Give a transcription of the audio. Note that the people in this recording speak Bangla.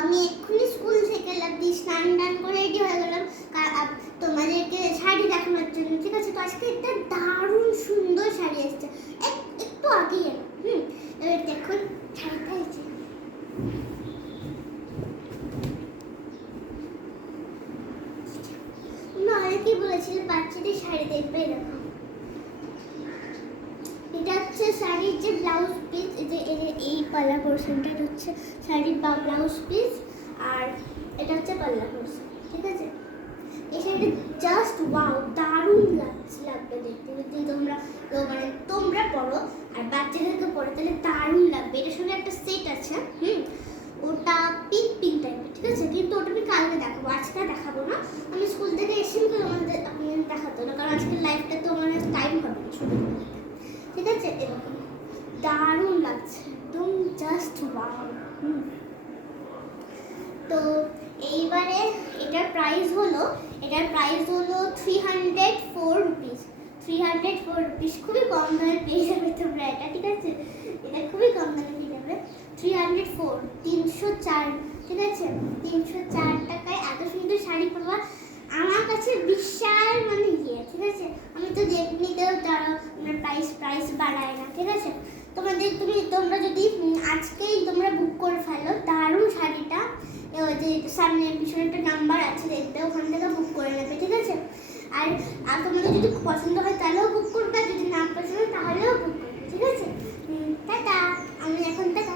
আমি এক্ষুনি স্কুল থেকে স্নান টান করে রেডি হয়ে গেলাম তোমাদেরকে শাড়ি দেখানোর জন্য, ঠিক আছে? তো আজকে একটা দারুণ সুন্দর শাড়ি এসেছে, একটু আগে এবার দেখুন শাড়িটা এসেছে। কি বলেছিল বাচ্চাদের শাড়ি দেখবে, এরকম। এটা হচ্ছে শাড়ির যে ব্লাউজ পিস, এই পাল্লা পোর্শনটা হচ্ছে শাড়ির বা ব্লাউজ পিস, আর এটা হচ্ছে পাল্লা পোর্শন, ঠিক আছে? এই শাড়িটা জাস্ট ওয়াও, দারুণ লাগবে দেখতে। যদি তোমরা পরো আর বাচ্চাদেরকে পরো তাহলে দারুণ লাগবে। এটার সঙ্গে একটা সেট আছে, ওটা পিঙ্ক টাইপের, ঠিক আছে? কিন্তু ওটা আমি কালকে দেখাবো, আজকে দেখাবো না। আমি স্কুল থেকে এসে আপনাদের দেখাতো না, কারণ আজকের লাইফটা তো আমার টাইম হবে না ছবি, ঠিক আছে? এরকম দারুণ লাগছে, একদম জাস্ট ওয়াও। তো এইবারে এটার প্রাইস হলো 304 রুপিস। 304 রুপিস, খুবই কম দামে পেয়ে যাবে তোমরা এটা, ঠিক আছে? এটা খুবই কম দামে পেয়ে যাবে। 304, 304, ঠিক আছে? 304 টাকায় এত সুন্দর শাড়ি পাবা, আমার কাছে বিশাল ঠিক আছে? আমি তো এমনিতেও তারা প্রাইস বাড়ায় না, ঠিক আছে? তোমরা যদি আজকেই তোমরা বুক করে ফেলো দারুণ শাড়িটা, ওই যে সামনে পিছনে একটা নাম্বার আছে দেখবে, ওখান থেকে বুক করে নেবে, ঠিক আছে? আর তোমাদের যদি পছন্দ হয় তাহলেও বুক করবে, যদি না পছন্দ তাহলেও বুক করবে, ঠিক আছে? টাটা, আমি এখন টাটা।